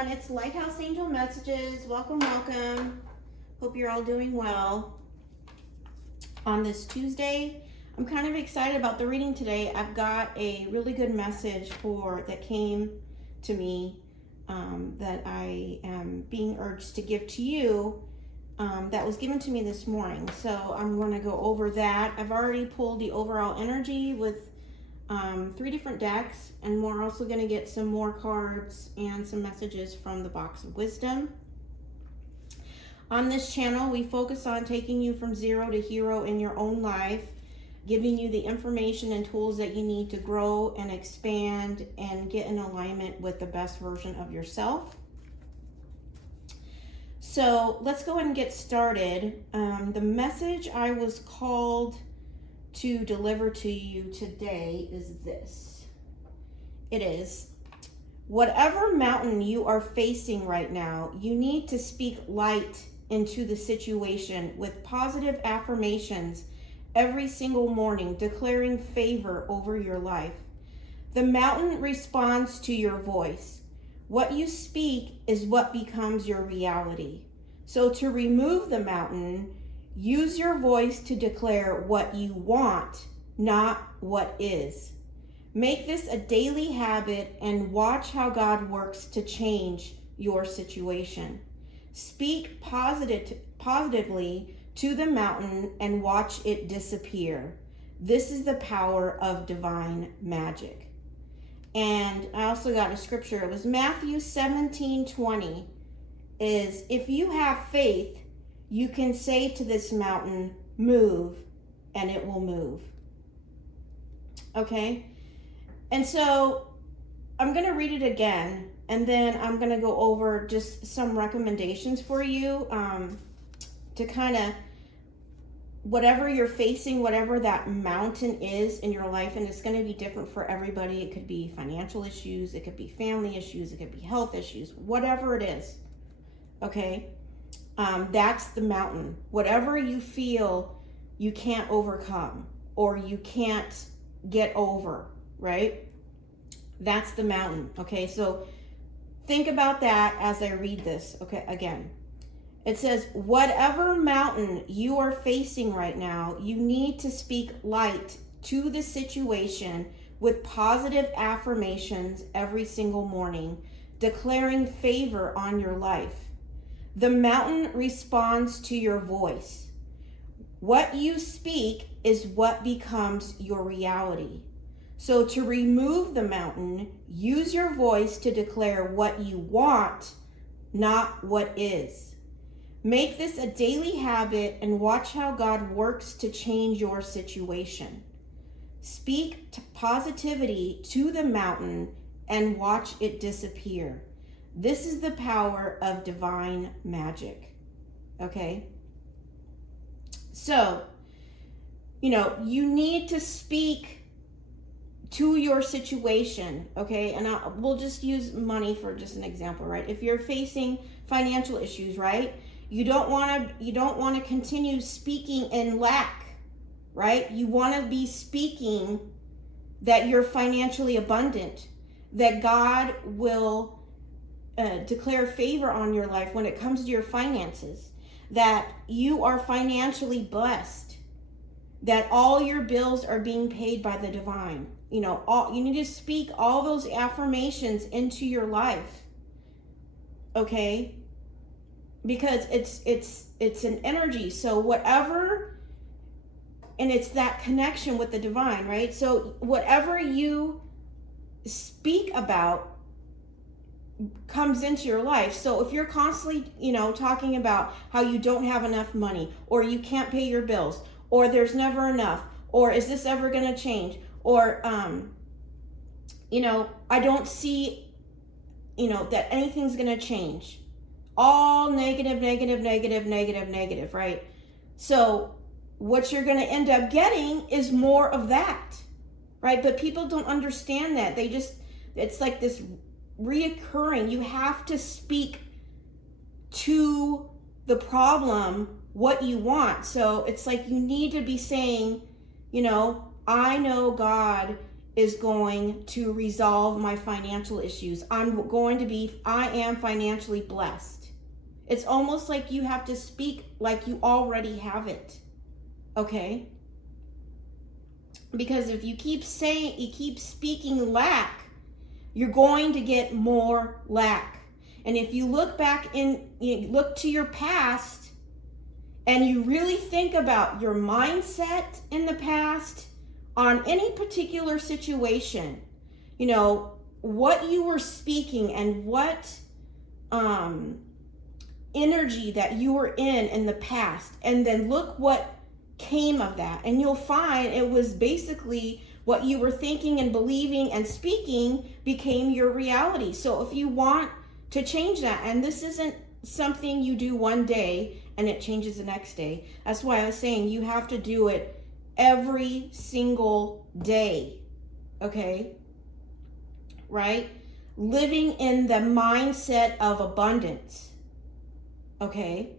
everyone, it's Lighthouse Angel Messages. Welcome, welcome. Hope you're all doing well. On this Tuesday, I'm kind of excited about the reading today. I've got a really good message that came to me that I am being urged to give to you that was given to me this morning. So I'm going to go over that. I've already pulled the overall energy with 3 different decks, and we're also going to get some more cards and some messages from the box of wisdom. On this channel, we focus on taking you from zero to hero in your own life, giving you the information and tools that you need to grow and expand and get in alignment with the best version of yourself. So let's go ahead and get started. The message I was called to deliver to you today is this. It is, whatever mountain you are facing right now, you need to speak light into the situation with positive affirmations every single morning, declaring favor over your life. The mountain responds to your voice. What you speak is what becomes your reality. So to remove the mountain, use your voice to declare what you want, not what is. Make this a daily habit and watch how God works to change your situation. Speak positively to the mountain and watch it disappear. This is the power of divine magic. And I also got a scripture. It was Matthew 17:20. Is, if you have faith, you can say to this mountain, move, and it will move. Okay? And so I'm going to read it again, and then I'm going to go over just some recommendations for you to kind of, whatever you're facing, whatever that mountain is in your life, and it's going to be different for everybody. It could be financial issues, it could be family issues, it could be health issues, whatever it is. Okay? That's the mountain. Whatever you feel you can't overcome or you can't get over, right? That's the mountain. Okay, so think about that as I read this. Okay, again. It says, whatever mountain you are facing right now, you need to speak light to the situation with positive affirmations every single morning, declaring favor on your life. The mountain responds to your voice. What you speak is what becomes your reality. So to remove the mountain, use your voice to declare what you want, not what is. Make this a daily habit and watch how God works to change your situation. Speak positivity to the mountain and watch it disappear. This is the power of divine magic. Okay? So, you need to speak to your situation, okay? And we'll just use money for just an example, right? If you're facing financial issues, right? You don't want to continue speaking in lack, right? You want to be speaking that you're financially abundant, that God will declare favor on your life when it comes to your finances, that you are financially blessed, that all your bills are being paid by the divine. You need to speak all those affirmations into your life, okay? Because it's an energy. So whatever, and it's that connection with the divine, right? So whatever you speak about comes into your life. So if you're constantly, talking about how you don't have enough money, or you can't pay your bills, or there's never enough, or is this ever going to change, or I don't see, that anything's going to change. All negative, right? So what you're going to end up getting is more of that, right? But people don't understand that. It's like this reoccurring. You have to speak to the problem what you want. So it's like you need to be saying, I know God is going to resolve my financial issues. I am financially blessed. It's almost like you have to speak like you already have it. Okay? Because if you keep speaking lack, you're going to get more lack. And if you look to your past and you really think about your mindset in the past on any particular situation, what you were speaking and what energy that you were in the past, and then look what came of that, and you'll find it was basically what you were thinking and believing and speaking became your reality. So if you want to change that, and this isn't something you do one day and it changes the next day, that's why I was saying you have to do it every single day. Okay? Right? Living in the mindset of abundance. Okay?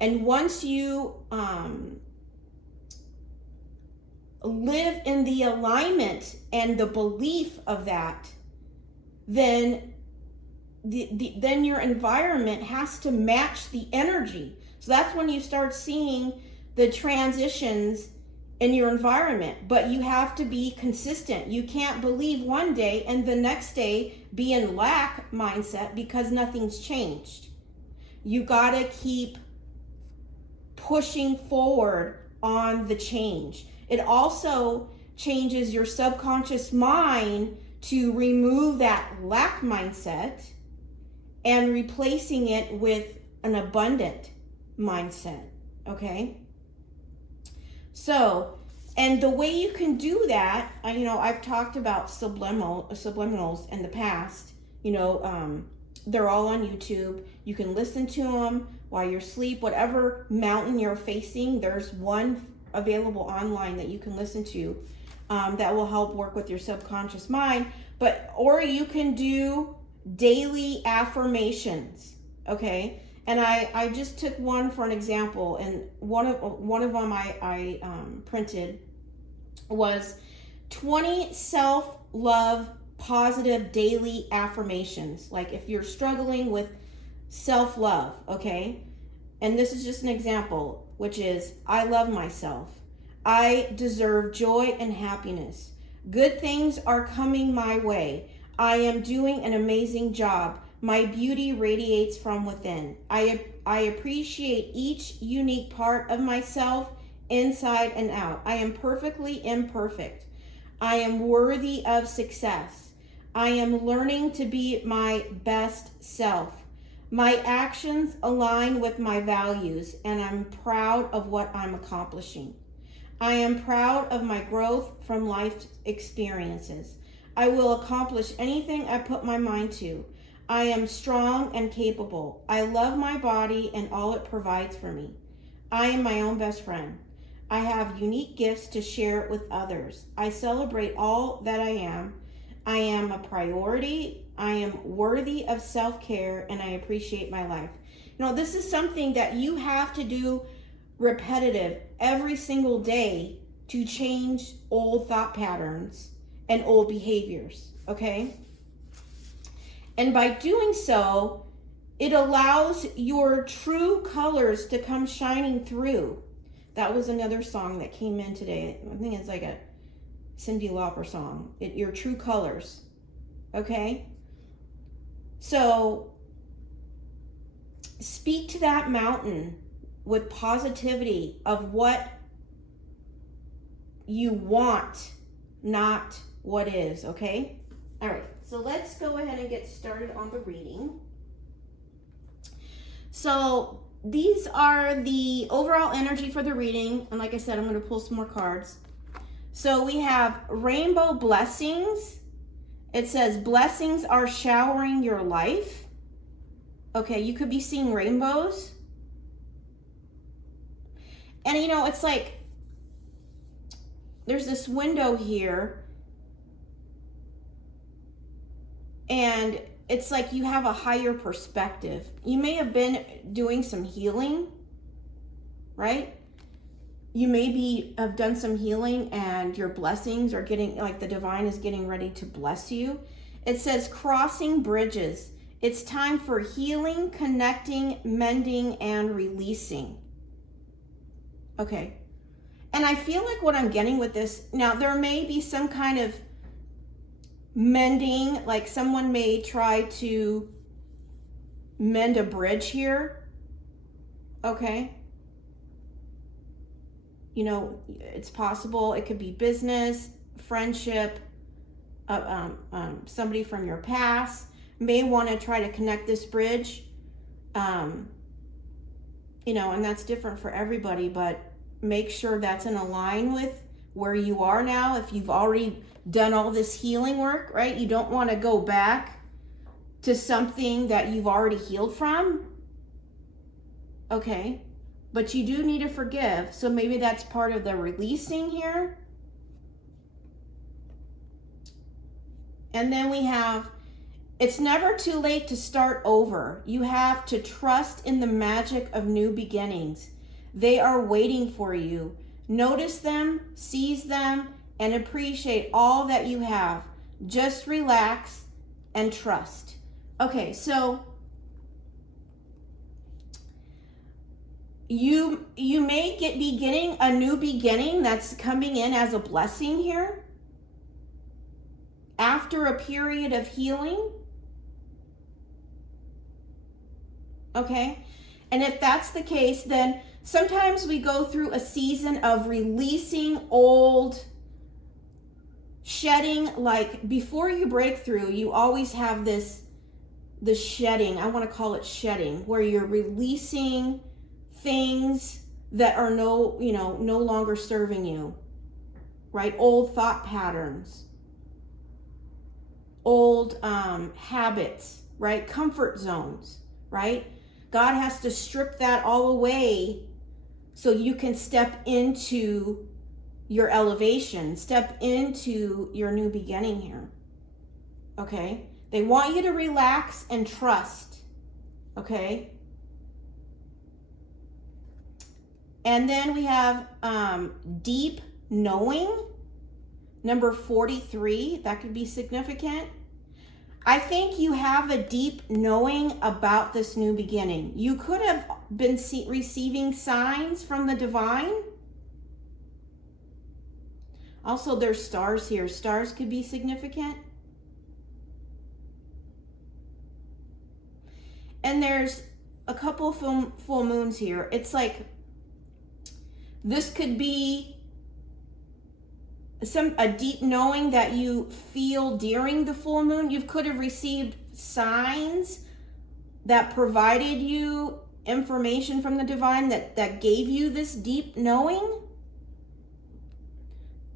And once you live in the alignment and the belief of that, then then your environment has to match the energy. So that's when you start seeing the transitions in your environment. But you have to be consistent. You can't believe one day and the next day be in lack mindset because nothing's changed. You gotta keep pushing forward on the change. It also changes your subconscious mind to remove that lack mindset and replacing it with an abundant mindset. Okay? So, and the way you can do that, I've talked about subliminals in the past. They're all on YouTube. You can listen to them while you're asleep. Whatever mountain you're facing, there's one available online that you can listen to that will help work with your subconscious mind. Or you can do daily affirmations. Okay? And I just took one for an example, and one of them I printed was 20 self-love positive daily affirmations. Like if you're struggling with self-love, okay? And this is just an example, which is, I love myself. I deserve joy and happiness. Good things are coming my way. I am doing an amazing job. My beauty radiates from within. I appreciate each unique part of myself, inside and out. I am perfectly imperfect. I am worthy of success. I am learning to be my best self. My actions align with my values, and I'm proud of what I'm accomplishing. I am proud of my growth from life experiences. I will accomplish anything I put my mind to. I am strong and capable. I love my body and all it provides for me. I am my own best friend. I have unique gifts to share with others. I celebrate all that I am. I am a priority. I am worthy of self-care, and I appreciate my life. This is something that you have to do repetitive every single day to change old thought patterns and old behaviors, okay? And by doing so, it allows your true colors to come shining through. That was another song that came in today. I think it's like a Cyndi Lauper song. Your true colors, okay? So speak to that mountain with positivity of what you want, not what is, okay? All right, so let's go ahead and get started on the reading. So these are the overall energy for the reading. And like I said, I'm going to pull some more cards. So we have rainbow blessings. It says blessings are showering your life. Okay, you could be seeing rainbows. And it's like there's this window here. And it's like you have a higher perspective. You may have been doing some healing, right? you maybe have done some healing and your blessings are getting, like the divine is getting ready to bless you. It says crossing bridges. It's time for healing, connecting, mending, and releasing. Okay. And I feel like what I'm getting with this, now there may be some kind of mending, like someone may try to mend a bridge here. Okay. You know, it's possible. It could be business, friendship, somebody from your past may want to try to connect this bridge. You know, and that's different for everybody, but make sure that's in line with where you are now. If you've already done all this healing work, right? You don't want to go back to something that you've already healed from. Okay. But you do need to forgive. So maybe that's part of the releasing here. And then we have, it's never too late to start over. You have to trust in the magic of new beginnings. They are waiting for you. Notice them, seize them, and appreciate all that you have. Just relax and trust. Okay, so you may be getting a new beginning that's coming in as a blessing here after a period of healing. Okay, and if that's the case, then sometimes we go through a season of releasing old, shedding. Like before you break through, you always have the shedding. I want to call it shedding, where you're releasing things that are no longer serving you, right? Old thought patterns, old habits, right? Comfort zones, right? God has to strip that all away so you can step into your elevation, step into your new beginning here. Okay? They want you to relax and trust. Okay? And then we have deep knowing, number 43. That could be significant. I think you have a deep knowing about this new beginning. You could have been receiving signs from the divine. Also, there's stars here. Stars could be significant. And there's a couple full moons here. It's like this could be a deep knowing that you feel during the full moon. You could have received signs that provided you information from the divine that gave you this deep knowing.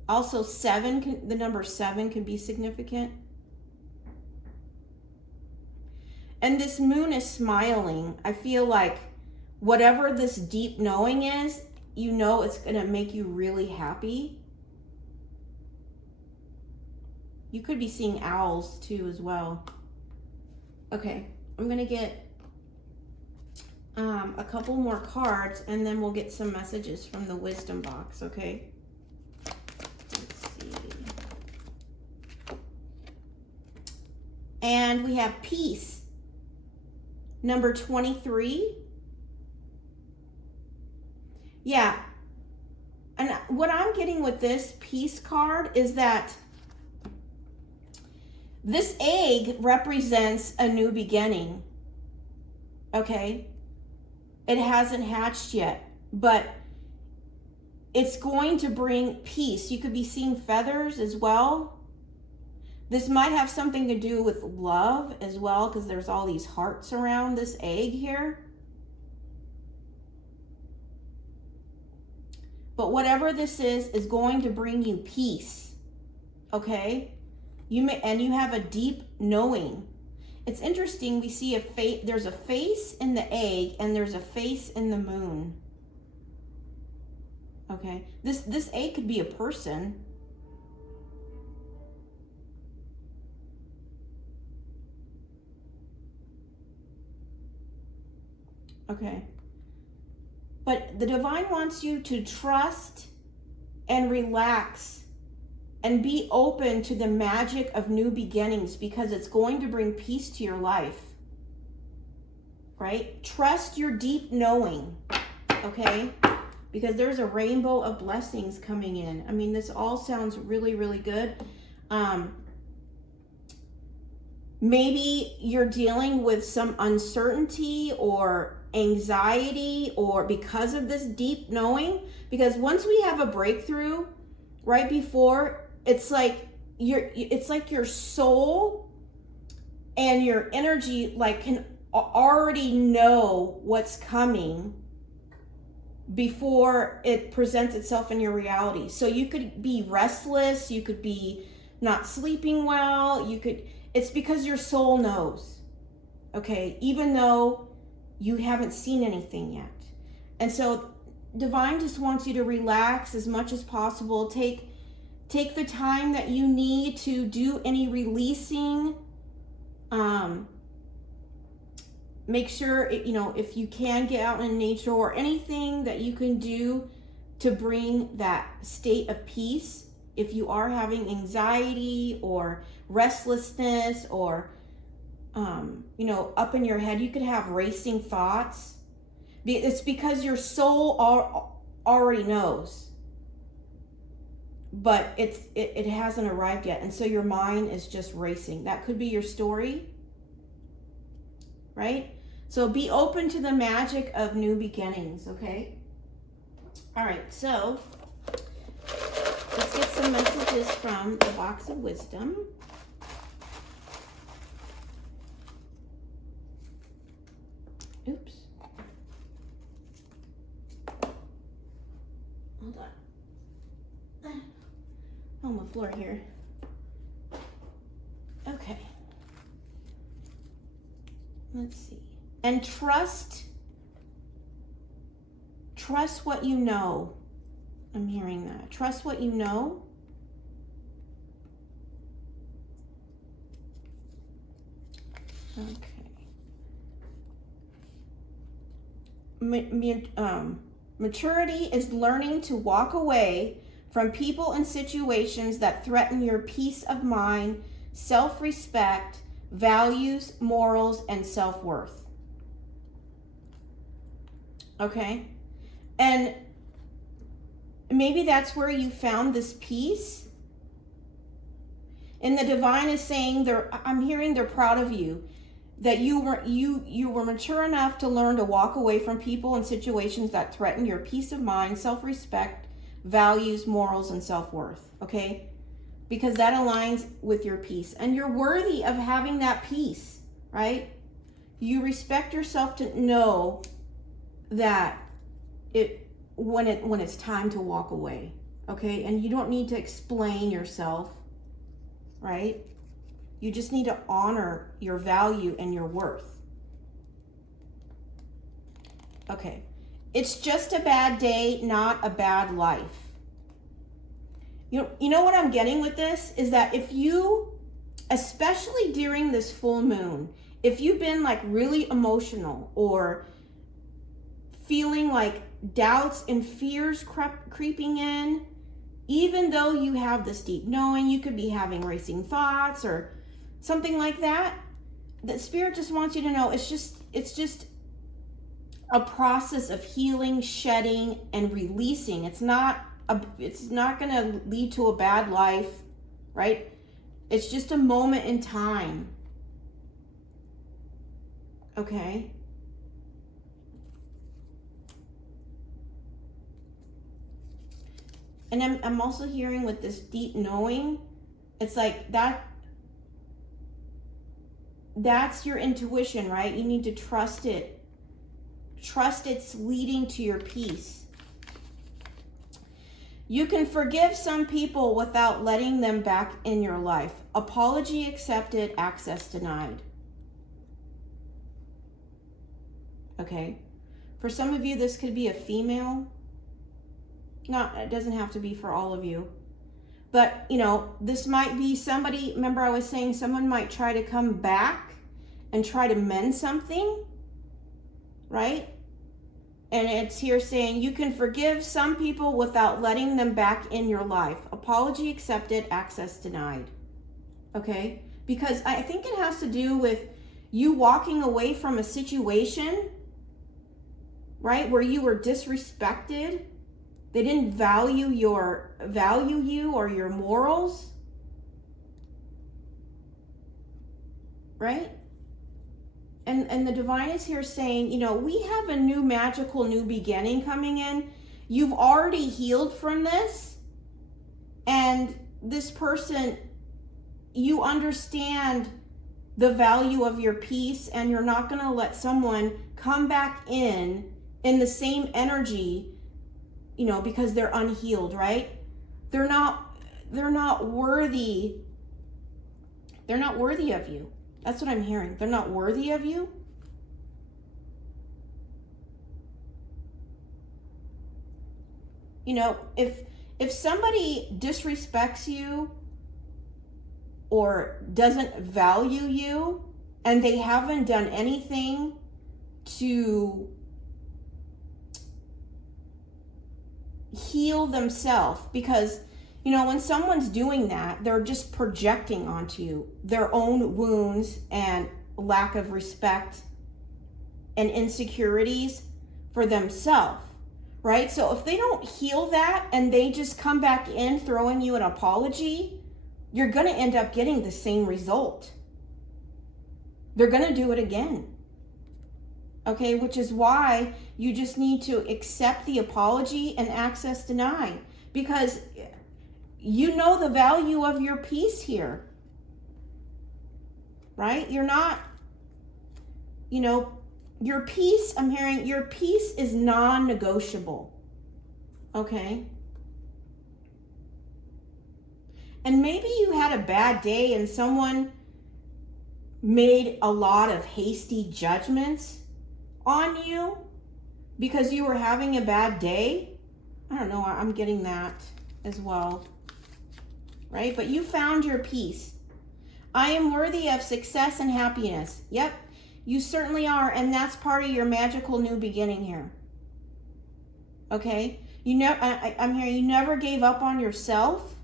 Also, the number 7 can be significant. And this moon is smiling. I feel like whatever this deep knowing is, you know it's going to make you really happy. You could be seeing owls too as well. Okay, I'm going to get a couple more cards and then we'll get some messages from the wisdom box, okay? Let's see. And we have peace, number 23. Yeah, and what I'm getting with this peace card is that this egg represents a new beginning, okay? It hasn't hatched yet, but it's going to bring peace. You could be seeing feathers as well. This might have something to do with love as well, because there's all these hearts around this egg here. But whatever this is going to bring you peace, okay? You have a deep knowing. It's interesting, we see there's a face in the egg and there's a face in the moon. Okay, this egg could be a person. Okay. But the divine wants you to trust and relax and be open to the magic of new beginnings, because it's going to bring peace to your life, right? Trust your deep knowing, okay? Because there's a rainbow of blessings coming in. I mean, this all sounds really, really good. Maybe you're dealing with some uncertainty or anxiety, or because of this deep knowing, because once we have a breakthrough right before, it's like your soul and your energy like can already know what's coming before it presents itself in your reality. So you could be restless, you could be not sleeping well, it's because your soul knows, okay, even though you haven't seen anything yet. And so divine just wants you to relax as much as possible. Take the time that you need to do any releasing. Make sure, if you can, get out in nature or anything that you can do to bring that state of peace. If you are having anxiety or restlessness or, up in your head, you could have racing thoughts. It's because your soul already knows, but it hasn't arrived yet. And so your mind is just racing. That could be your story, right? So be open to the magic of new beginnings, okay? All right, so let's get some messages from the box of wisdom. Oops. Hold on. On the floor here. Okay. Let's see. And trust what you know. I'm hearing that. Trust what you know. Okay. Maturity is learning to walk away from people and situations that threaten your peace of mind, self-respect, values, morals, and self-worth. Okay? And maybe that's where you found this peace. And the divine is saying, I'm hearing they're proud of you, that you were mature enough to learn to walk away from people and situations that threaten your peace of mind, self-respect, values, morals, and self-worth. Okay? Because that aligns with your peace. And you're worthy of having that peace, right? You respect yourself to know that when it's time to walk away, okay? And you don't need to explain yourself, right? You just need to honor your value and your worth. Okay. It's just a bad day, not a bad life. You know what I'm getting with this is that if you, especially during this full moon, if you've been like really emotional or feeling like doubts and fears creeping in, even though you have this deep knowing, you could be having racing thoughts or something like that. The Spirit just wants you to know it's just a process of healing, shedding, and releasing. It's not going to lead to a bad life, right? It's just a moment in time. Okay? And I'm also hearing with this deep knowing, it's like that's your intuition, right? You need to trust it. Trust it's leading to your peace. You can forgive some people without letting them back in your life. Apology accepted, access denied. Okay? For some of you, this could be a female. It doesn't have to be for all of you. But, this might be somebody, remember I was saying someone might try to come back and try to mend something, right? And it's here saying you can forgive some people without letting them back in your life. Apology accepted, access denied. Okay? Because I think it has to do with you walking away from a situation, right, where you were disrespected. They didn't value you or your morals. Right? And the divine is here saying, you know, we have a new magical new beginning coming in. You've already healed from this. And this person, you understand the value of your peace, and you're not going to let someone come back in the same energy, you know, because they're unhealed, right? They're not worthy. They're not worthy of you. That's what I'm hearing. They're not worthy of you. You know, if somebody disrespects you or doesn't value you and they haven't done anything to heal themselves, because you know, when someone's doing that, they're just projecting onto you their own wounds and lack of respect and insecurities for themselves, right? So if they don't heal that and they just come back in throwing you an apology, you're going to end up getting the same result. They're going to do it again. Okay, which is why you just need to accept the apology and access denied, because you know the value of your peace here, right? You're not, you know, your peace, I'm hearing your peace is non-negotiable, okay? And maybe you had a bad day and someone made a lot of hasty judgments on you because you were having a bad day. I don't know, I'm getting that as well. Right? But you found your peace. I am worthy of success and happiness. Yep, you certainly are. And that's part of your magical new beginning here. Okay? I'm hearing you never gave up on yourself.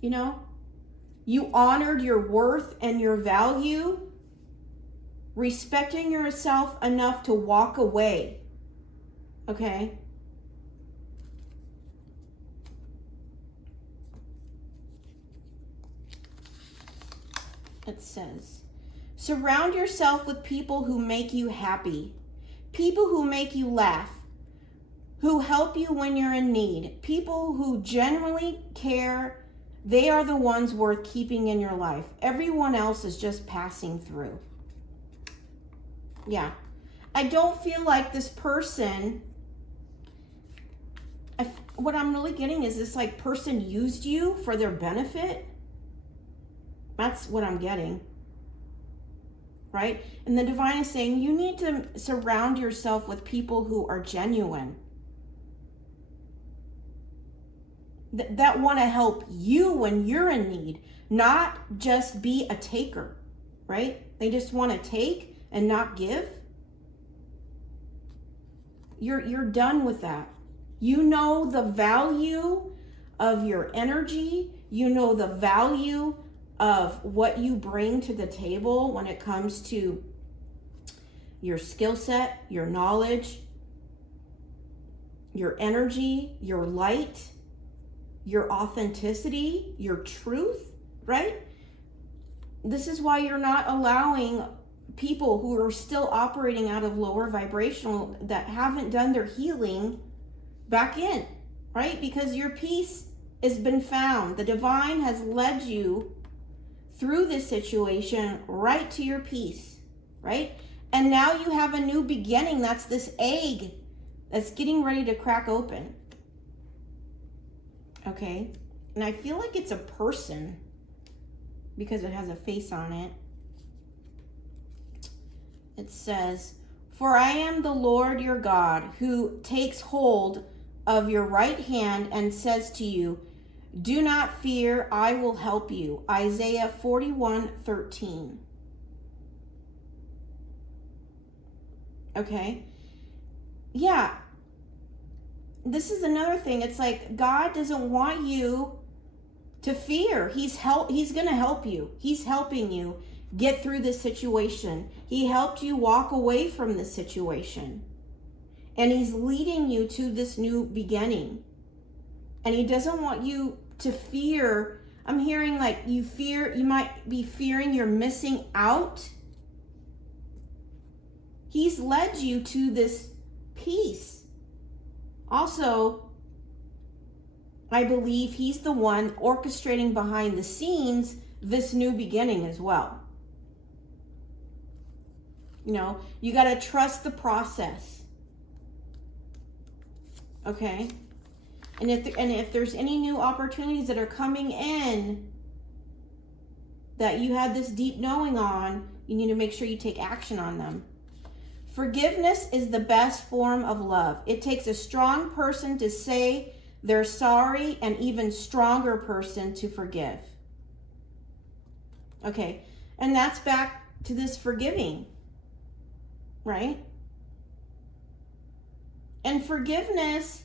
You know? You honored your worth and your value, respecting yourself enough to walk away. Okay. It says, surround yourself with people who make you happy, people who make you laugh, who help you when you're in need, people who genuinely care. They are the ones worth keeping in your life. Everyone else is just passing through. Yeah. I don't feel like this person, what I'm really getting is this like person used you for their benefit. That's what I'm getting. Right? And the divine is saying you need to surround yourself with people who are genuine. That want to help you when you're in need, not just be a taker, right? They just want to take and not give. You're done with that. You know the value of your energy. You know the value of what you bring to the table when it comes to your skill set, your knowledge, your energy, your light, your authenticity, your truth, right? This is why you're not allowing people who are still operating out of lower vibrational, that haven't done their healing, back in, right? Because your peace has been found. The divine has led you through this situation right to your peace, right? And now you have a new beginning. That's this egg that's getting ready to crack open. Okay? And I feel like it's a person because it has a face on it. It says, "For I am the Lord your God, who takes hold of your right hand and says to you, Do not fear, I will help you. Isaiah 41:13. Okay? Yeah. This is another thing. It's like God doesn't want you to fear. He's going to help you. He's helping you get through this situation. He helped you walk away from this situation. And he's leading you to this new beginning. And he doesn't want you to fear. I'm hearing like you might be fearing you're missing out. He's led you to this peace. Also, I believe he's the one orchestrating behind the scenes this new beginning as well. You know, you got to trust the process. Okay? And if there's any new opportunities that are coming in that you had this deep knowing on, you need to make sure you take action on them. Forgiveness is the best form of love. It takes a strong person to say they're sorry, and even stronger person to forgive. Okay, and that's back to this forgiving, right? And forgiveness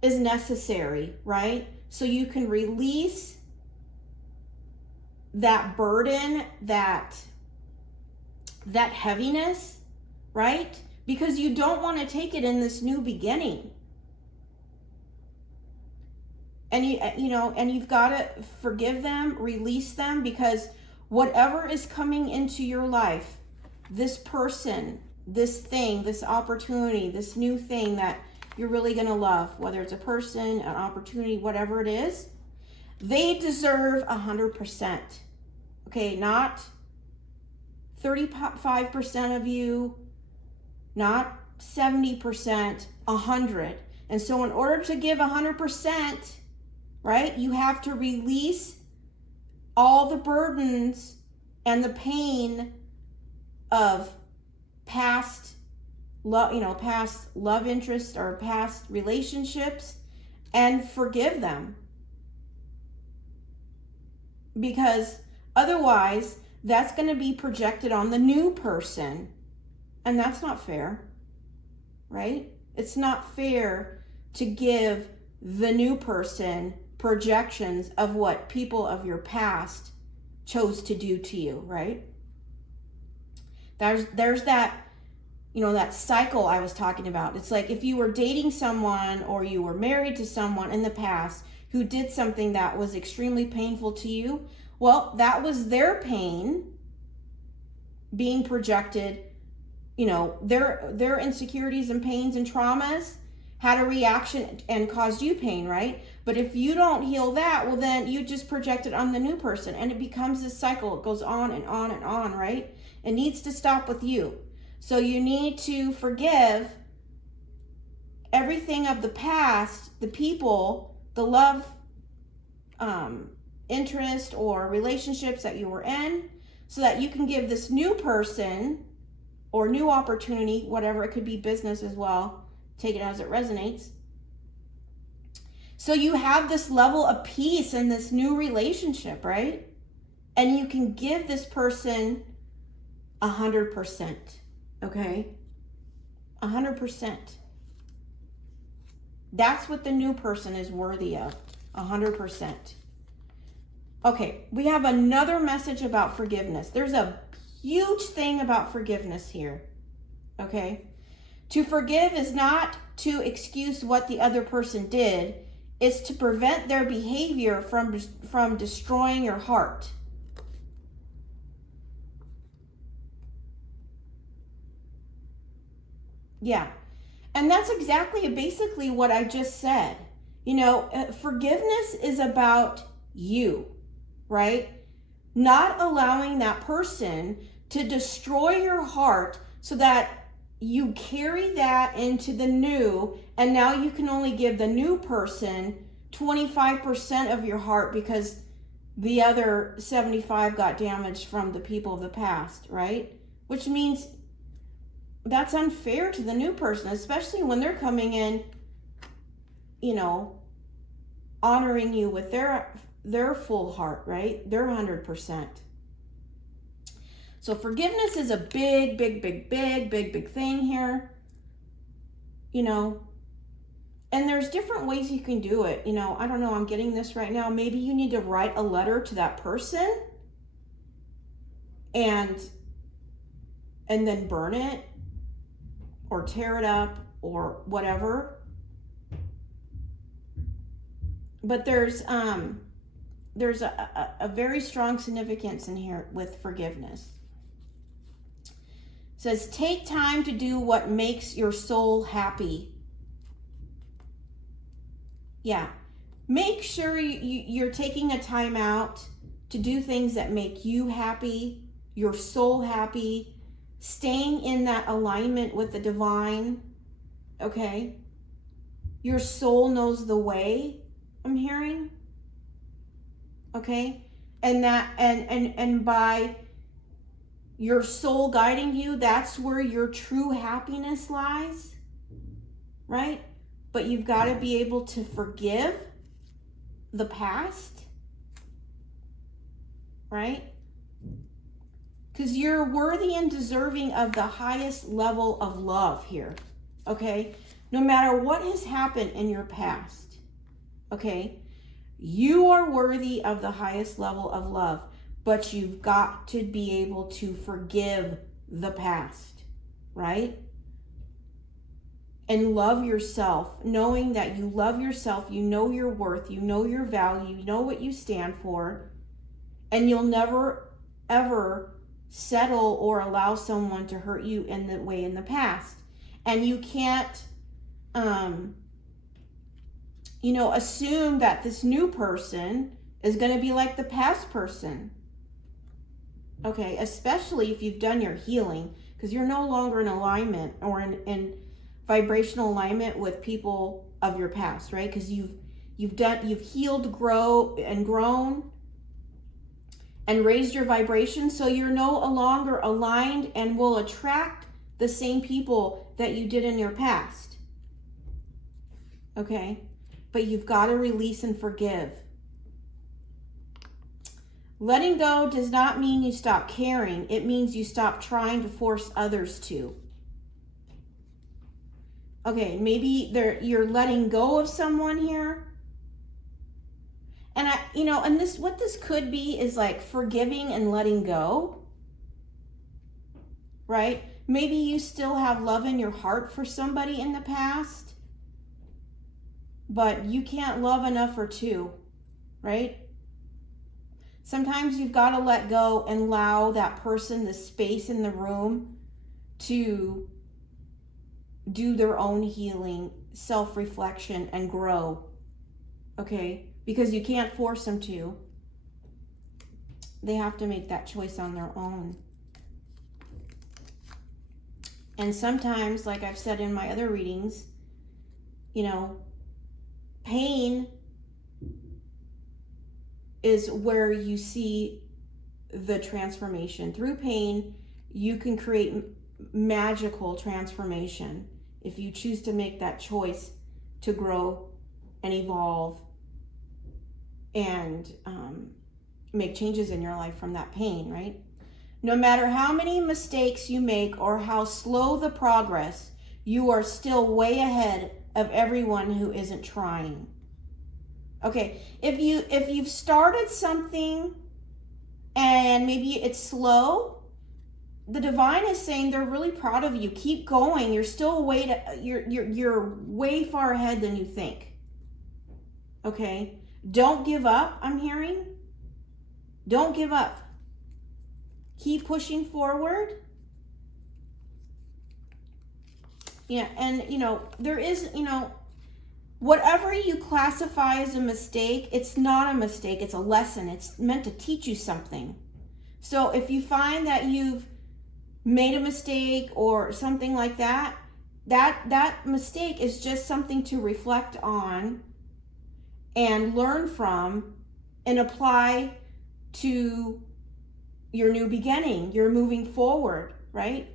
is necessary, right? So you can release that burden, that heaviness, right? Because you don't want to take it in this new beginning. And you've got to forgive them, release them, because whatever is coming into your life, this person, this thing, this opportunity, this new thing that you're really going to love, whether it's a person, an opportunity, whatever it is, they deserve 100%. Okay, not 35% of you, not 70%, 100. And so in order to give 100%, right, you have to release all the burdens and the pain of past love interests or past relationships, and forgive them. Because otherwise, that's going to be projected on the new person. And that's not fair, right? It's not fair to give the new person projections of what people of your past chose to do to you, right? There's that, that cycle I was talking about. It's like if you were dating someone or you were married to someone in the past who did something that was extremely painful to you, well, that was their pain being projected. Their insecurities and pains and traumas had a reaction and caused you pain, right? But if you don't heal that, well, then you just project it on the new person, and it becomes this cycle. It goes on and on and on, right? It needs to stop with you. So you need to forgive everything of the past, the people, the love, interest, or relationships that you were in, so that you can give this new person or new opportunity, whatever, it could be business as well, take it as it resonates. So you have this level of peace in this new relationship, right? And you can give this person 100%, okay? 100%. That's what the new person is worthy of, 100%. Okay, we have another message about forgiveness. There's a huge thing about forgiveness here, okay? To forgive is not to excuse what the other person did. It's to prevent their behavior from destroying your heart. Yeah, and that's basically what I just said. Forgiveness is about you, right? Not allowing that person to destroy your heart so that you carry that into the new, and now you can only give the new person 25% of your heart because the other 75 got damaged from the people of the past, right? Which means that's unfair to the new person, especially when they're coming in, honoring you with their full heart, right? Their 100%. So forgiveness is a big thing here, you know. And there's different ways you can do it. You know, I don't know, I'm getting this right now. Maybe you need to write a letter to that person and then burn it or tear it up or whatever. But there's a very strong significance in here with forgiveness. It says, take time to do what makes your soul happy. Yeah, make sure you're taking a time out to do things that make you happy, your soul happy, staying in that alignment with the divine, okay? Your soul knows the way, I'm hearing, okay? And that, and by your soul guiding you, that's where your true happiness lies, right? But you've got to be able to forgive the past, right? Because you're worthy and deserving of the highest level of love here, okay? No matter what has happened in your past, okay? You are worthy of the highest level of love, but you've got to be able to forgive the past, right? And love yourself, knowing that you love yourself, you know your worth, you know your value, you know what you stand for, and you'll never, ever settle or allow someone to hurt you in the way in the past. And you can't, assume that this new person is going to be like the past person. Okay, especially if you've done your healing, because you're no longer in alignment or in vibrational alignment with people of your past, right? Because you've healed, grown and raised your vibration, so you're no longer aligned and will attract the same people that you did in your past. Okay? But you've got to release and forgive. Letting go does not mean you stop caring. It means you stop trying to force others to. Okay, maybe you're letting go of someone here. And what this could be is like forgiving and letting go. Right? Maybe you still have love in your heart for somebody in the past, but you can't love enough for two, right? Sometimes you've got to let go and allow that person the space in the room to do their own healing, self-reflection, and grow, okay? Because you can't force them to. They have to make that choice on their own. And sometimes, like I've said in my other readings, pain is where you see the transformation. Through pain, you can create magical transformation if you choose to make that choice to grow and evolve and make changes in your life from that pain, right? No matter how many mistakes you make or how slow the progress, you are still way ahead of everyone who isn't trying. Okay, if you've started something and maybe it's slow, the divine is saying they're really proud of you. Keep going. You're still you're way far ahead than you think. Okay? Don't give up, I'm hearing. Don't give up. Keep pushing forward. Yeah, and there is, whatever you classify as a mistake, it's not a mistake, it's a lesson. It's meant to teach you something. So if you find that you've made a mistake or something like that, that mistake is just something to reflect on and learn from and apply to your new beginning. You're moving forward, right?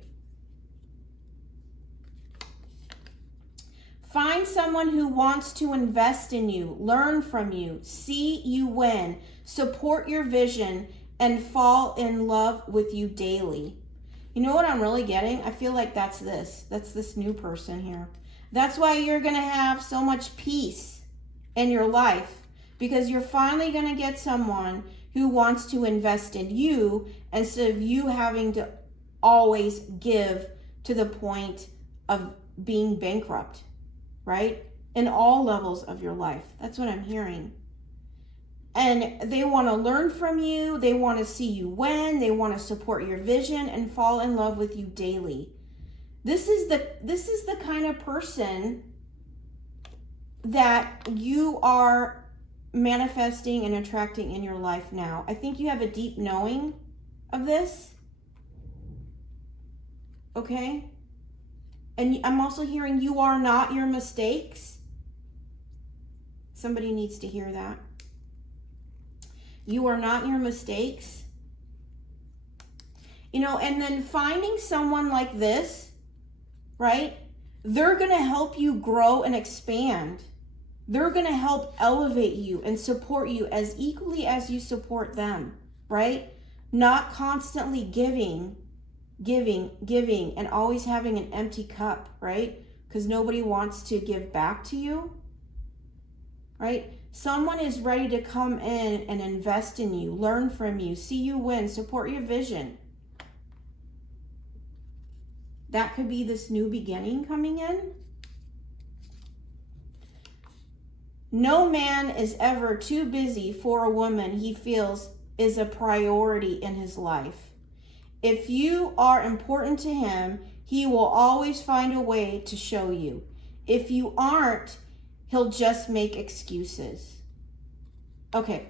Find someone who wants to invest in you, learn from you, see you win, support your vision, and fall in love with you daily. You know what I'm really getting? I feel like that's this new person here. That's why you're going to have so much peace in your life, because you're finally going to get someone who wants to invest in you instead of you having to always give to the point of being bankrupt, right? In all levels of your life. That's what I'm hearing. And they want to learn from you. They want to see you win. They want to support your vision and fall in love with you daily. This is the kind of person that you are manifesting and attracting in your life now. I think you have a deep knowing of this. Okay? And I'm also hearing you are not your mistakes. Somebody needs to hear that. You are not your mistakes. You know, and then finding someone like this, right? They're going to help you grow and expand. They're going to help elevate you and support you as equally as you support them, right? Not constantly giving, and always having an empty cup, right? Because nobody wants to give back to you, right? Someone is ready to come in and invest in you, learn from you, see you win, support your vision. That could be this new beginning coming in. No man is ever too busy for a woman he feels is a priority in his life. If you are important to him, he will always find a way to show you. If you aren't, he'll just make excuses. Okay.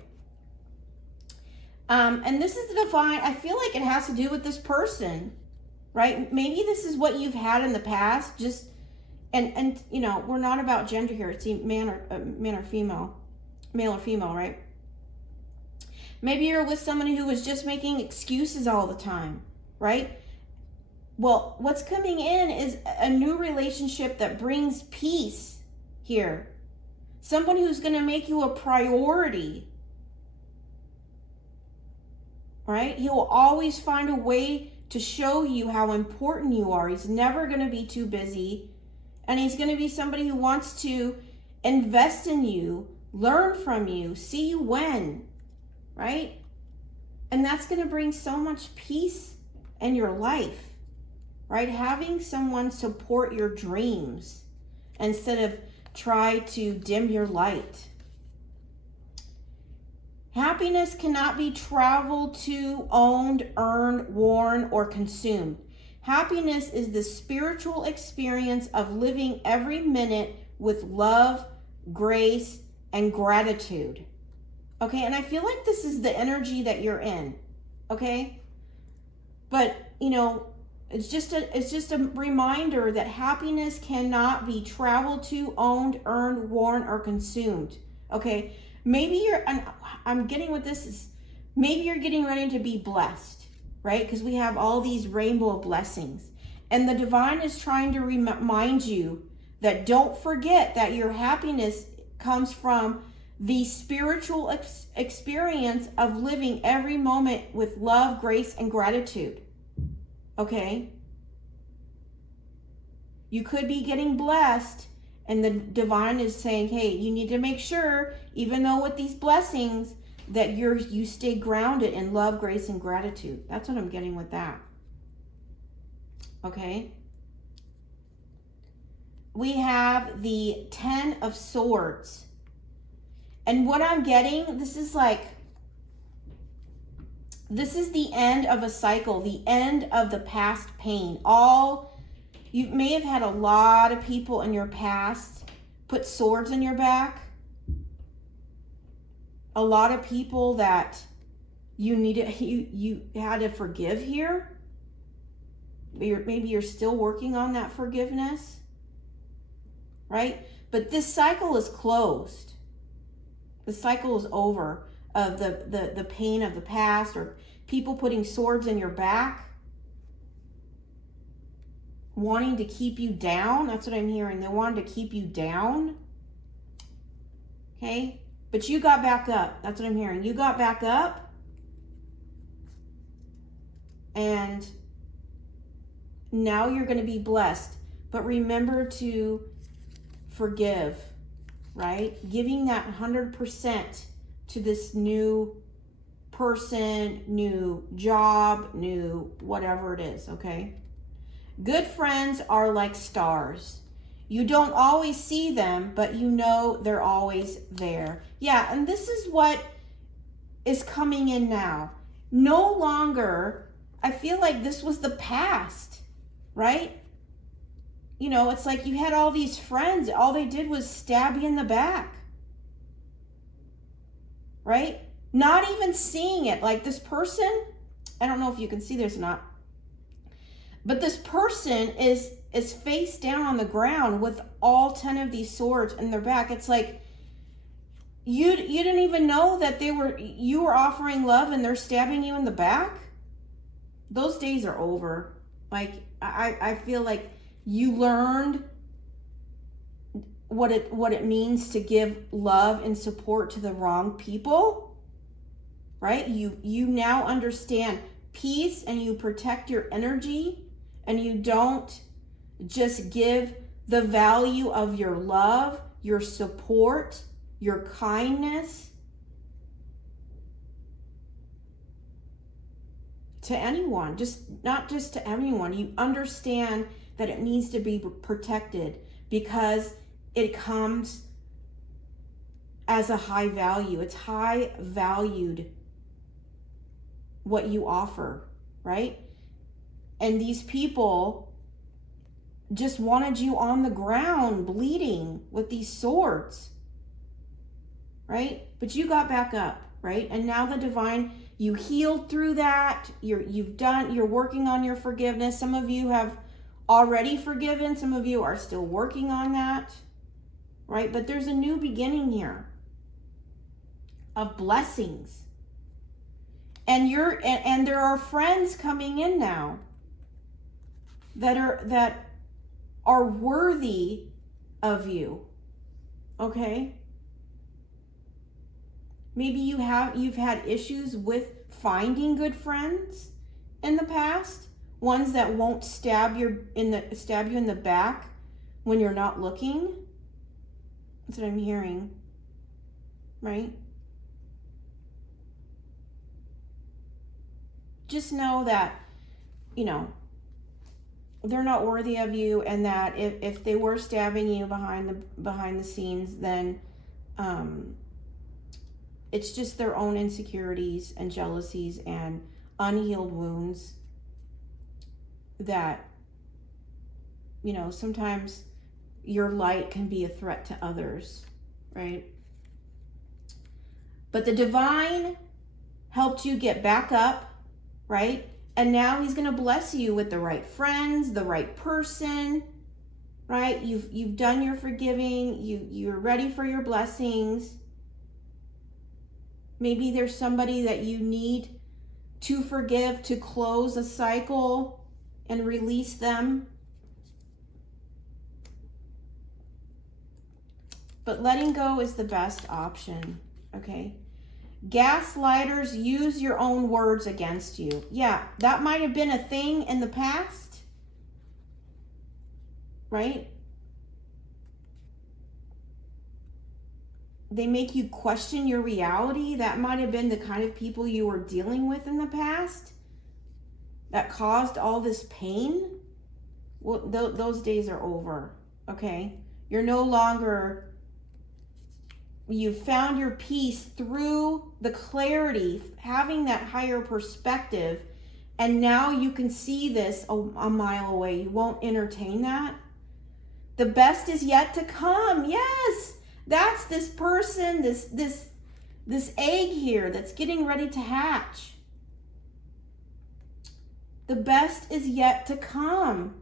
And this is the divine. I feel like it has to do with this person, right? Maybe this is what you've had in the past. Just and you know, we're not about gender here. It's man or female, male or female, right? Maybe you're with somebody who is just making excuses all the time, right? Well, what's coming in is a new relationship that brings peace here. Someone who's going to make you a priority, right? He will always find a way to show you how important you are. He's never going to be too busy. And he's going to be somebody who wants to invest in you, learn from you, see you win, right? And that's going to bring so much peace in your life, right? Having someone support your dreams instead of try to dim your light. Happiness cannot be traveled to, owned, earned, worn, or consumed. Happiness is the spiritual experience of living every minute with love, grace, and gratitude. Okay, and I feel like this is the energy that you're in. Okay? But, you know, it's just a reminder that happiness cannot be traveled to, owned, earned, worn, or consumed. Okay? Maybe I'm getting what this is. Maybe you're getting ready to be blessed, right? Because we have all these rainbow of blessings. And the divine is trying to remind you that don't forget that your happiness comes from the spiritual experience of living every moment with love, grace, and gratitude. Okay? You could be getting blessed, and the divine is saying, hey, you need to make sure, even though with these blessings, that you stay grounded in love, grace, and gratitude. That's what I'm getting with that. Okay? We have the 10 of Swords. And what I'm getting, this is the end of a cycle, the end of the past pain. You may have had a lot of people in your past put swords in your back. A lot of people that you had to forgive here. Maybe you're still working on that forgiveness, right? But this cycle is closed. The cycle is over of the pain of the past, or people putting swords in your back. wanting to keep you down. That's what I'm hearing. They wanted to keep you down. Okay? But you got back up. That's what I'm hearing. You got back up. And now you're going to be blessed. But remember to forgive, right? Giving that 100% to this new person, new job, new whatever it is, okay? Good friends are like stars. You don't always see them, but you know they're always there. Yeah, and this is what is coming in now. No longer, I feel like this was the past, right? You know, it's like you had all these friends. All they did was stab you in the back, right? Not even seeing it. Like this person, I don't know if you can see this or not, but this person is face down on the ground with all 10 of these swords in their back. It's like you didn't even know that you were offering love and they're stabbing you in the back. Those days are over. Like I feel like you learned what it means to give love and support to the wrong people, right? You now understand peace, and you protect your energy, and you don't just give the value of your love, your support, your kindness to anyone, not just to anyone. You understand that it needs to be protected because it comes as a high value. It's high valued what you offer, right? And these people just wanted you on the ground bleeding with these swords, right? But you got back up, right? And now the divine, you healed through that. You're working on your forgiveness. Some of you have already forgiven. Some of you are still working on that, right? But there's a new beginning here of blessings. And there are friends coming in now that are worthy of you. Okay? Maybe you've had issues with finding good friends in the past, ones that won't stab you in the back when you're not looking. That's what I'm hearing. Right? Just know that, they're not worthy of you, and that if they were stabbing you behind the scenes, then it's just their own insecurities and jealousies and unhealed wounds that, sometimes your light can be a threat to others, right? But the divine helped you get back up, right? And now he's going to bless you with the right friends, the right person, right? You've done your forgiving. You're ready for your blessings. Maybe there's somebody that you need to forgive to close a cycle and release them. But letting go is the best option, okay? Gaslighters use your own words against you. Yeah, that might have been a thing in the past, right? They make you question your reality. That might have been the kind of people you were dealing with in the past that caused all this pain. Well, those days are over, okay? You're no longer... You found your peace through the clarity, having that higher perspective, and now you can see this a mile away. You won't entertain that. The best is yet to come. Yes, that's this person, this egg here that's getting ready to hatch. The best is yet to come.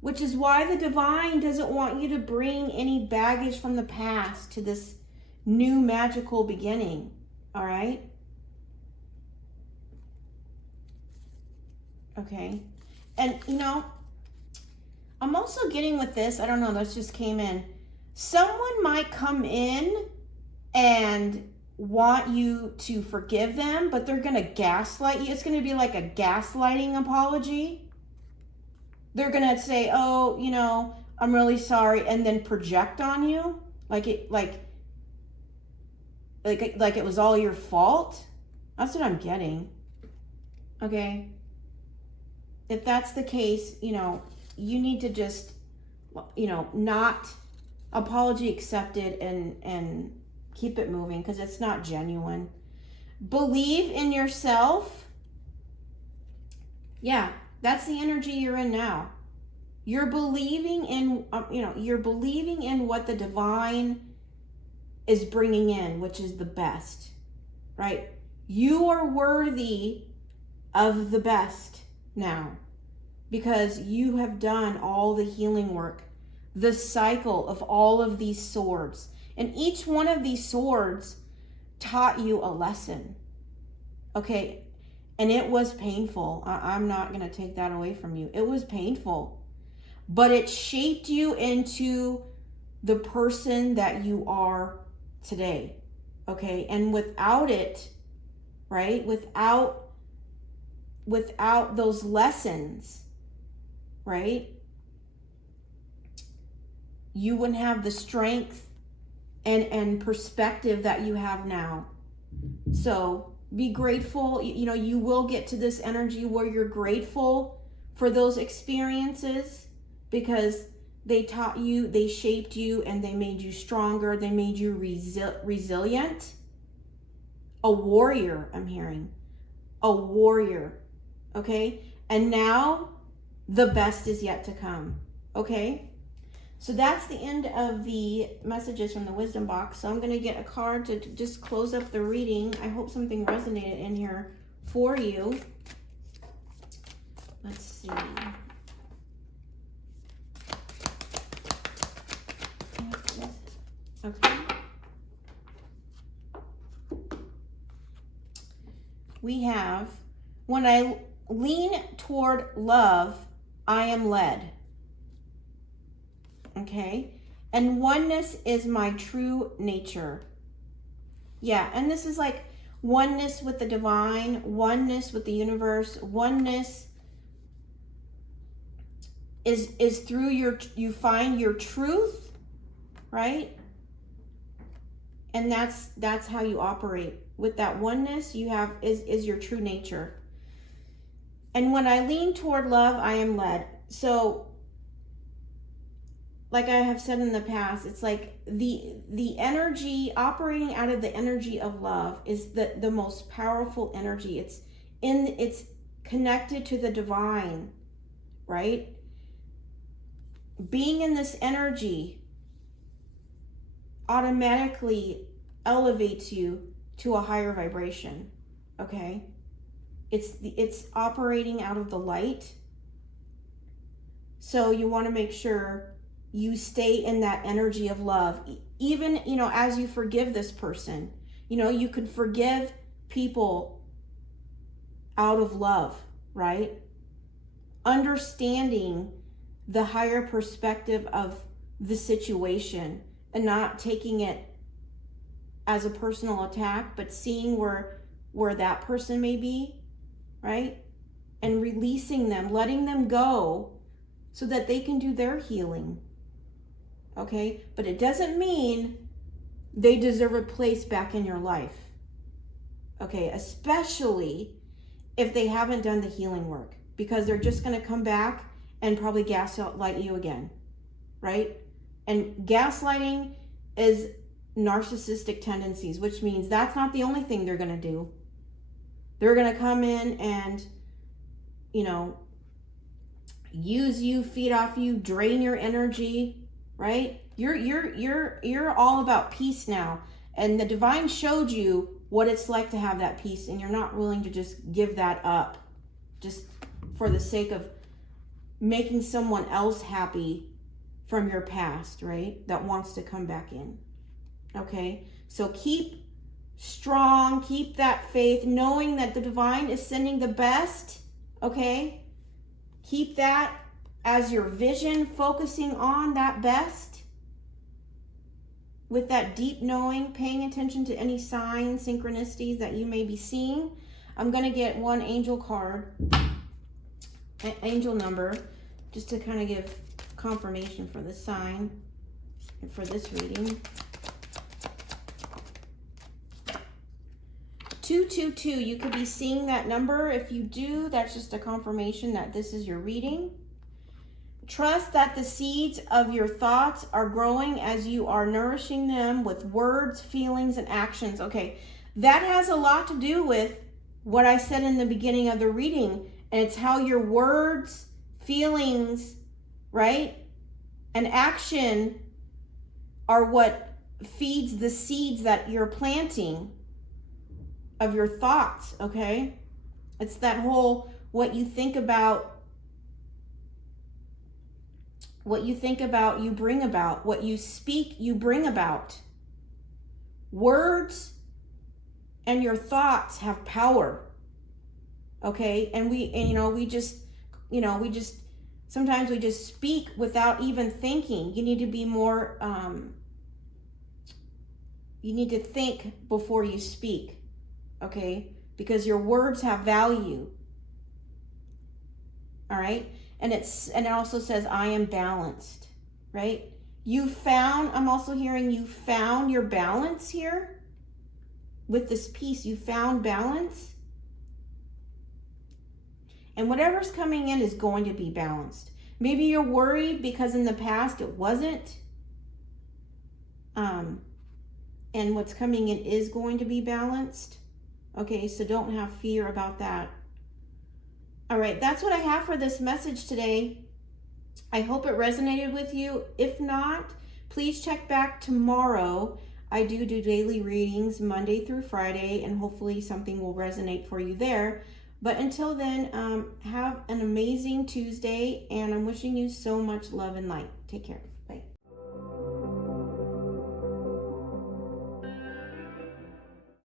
Which is why the divine doesn't want you to bring any baggage from the past to this new magical beginning. All right? Okay. And, I'm also getting with this, I don't know, this just came in. Someone might come in and want you to forgive them, but they're going to gaslight you. It's going to be like a gaslighting apology. They're going to say, oh, you know, I'm really sorry, and then project on you like it was all your fault. That's what I'm getting. Okay. If that's the case, you know, you need to just, you know, not apology accepted and keep it moving, because it's not genuine. Believe in yourself. Yeah, that's the energy you're in now. You're believing in, you're believing in what the divine is bringing in, which is the best, right? You are worthy of the best now, because you have done all the healing work, the cycle of all of these swords. And each one of these swords taught you a lesson, okay? And it was painful. I'm not going to take that away from you. It was painful, but it shaped you into the person that you are today, okay? And without it, right? Without those lessons, right? You wouldn't have the strength and perspective that you have now. So be grateful. You know, you will get to this energy where you're grateful for those experiences, because they taught you, they shaped you, and they made you stronger. They made you resilient. A warrior, I'm hearing. A warrior, okay? And now the best is yet to come, okay? So that's the end of the messages from the wisdom box. So I'm going to get a card to just close up the reading. I hope something resonated in here for you. Let's see. Okay. We have, when I lean toward love, I am led. Okay. And oneness is my true nature. Yeah. And this is like oneness with the divine, oneness with the universe, oneness is through you find your truth, right? And that's how you operate. With that oneness you have is your true nature. And when I lean toward love, I am led. So like I have said in the past, it's like the energy, operating out of the energy of love is the most powerful energy. It's connected to the divine, right? Being in this energy automatically elevates you to a higher vibration, okay? It's operating out of the light. So you want to make sure you stay in that energy of love. Even, you know, as you forgive this person, you know, you can forgive people out of love, right? Understanding the higher perspective of the situation and not taking it as a personal attack, but seeing where that person may be, right? And releasing them, letting them go so that they can do their healing. Okay? But it doesn't mean they deserve a place back in your life. Okay? Especially if they haven't done the healing work, because they're just going to come back and probably gaslight you again, right? And gaslighting is narcissistic tendencies, which means that's not the only thing they're going to do. They're going to come in and, you know, use you, feed off you, drain your energy, right? You're all about peace now, and the divine showed you what it's like to have that peace, and you're not willing to just give that up just for the sake of making someone else happy from your past, right? That wants to come back in. Okay? So keep strong, keep that faith, knowing that the divine is sending the best, okay? Keep that as your vision, focusing on that best, with that deep knowing, paying attention to any signs, synchronicities that you may be seeing. I'm going to get one angel card, an angel number, just to kind of give confirmation for this sign and for this reading. 222, you could be seeing that number. If you do, that's just a confirmation that this is your reading. Trust that the seeds of your thoughts are growing as you are nourishing them with words, feelings, and actions. Okay, that has a lot to do with what I said in the beginning of the reading, and it's how your words, feelings, right, and action are what feeds the seeds that you're planting of your thoughts, okay? It's that whole what you think about, you bring about. What you speak, you bring about. Words and your thoughts have power, okay? And sometimes we just speak without even thinking. You need to be more, you need to think before you speak, okay? Because your words have value, all right? And it also says, I am balanced, right? I'm also hearing you found your balance here. With this piece, you found balance. And whatever's coming in is going to be balanced. Maybe you're worried because in the past it wasn't. And what's coming in is going to be balanced. Okay, so don't have fear about that. All right, that's what I have for this message today. I hope it resonated with you. If not, please check back tomorrow. I do daily readings Monday through Friday, and hopefully something will resonate for you there. But until then, have an amazing Tuesday, and I'm wishing you so much love and light. Take care. Bye.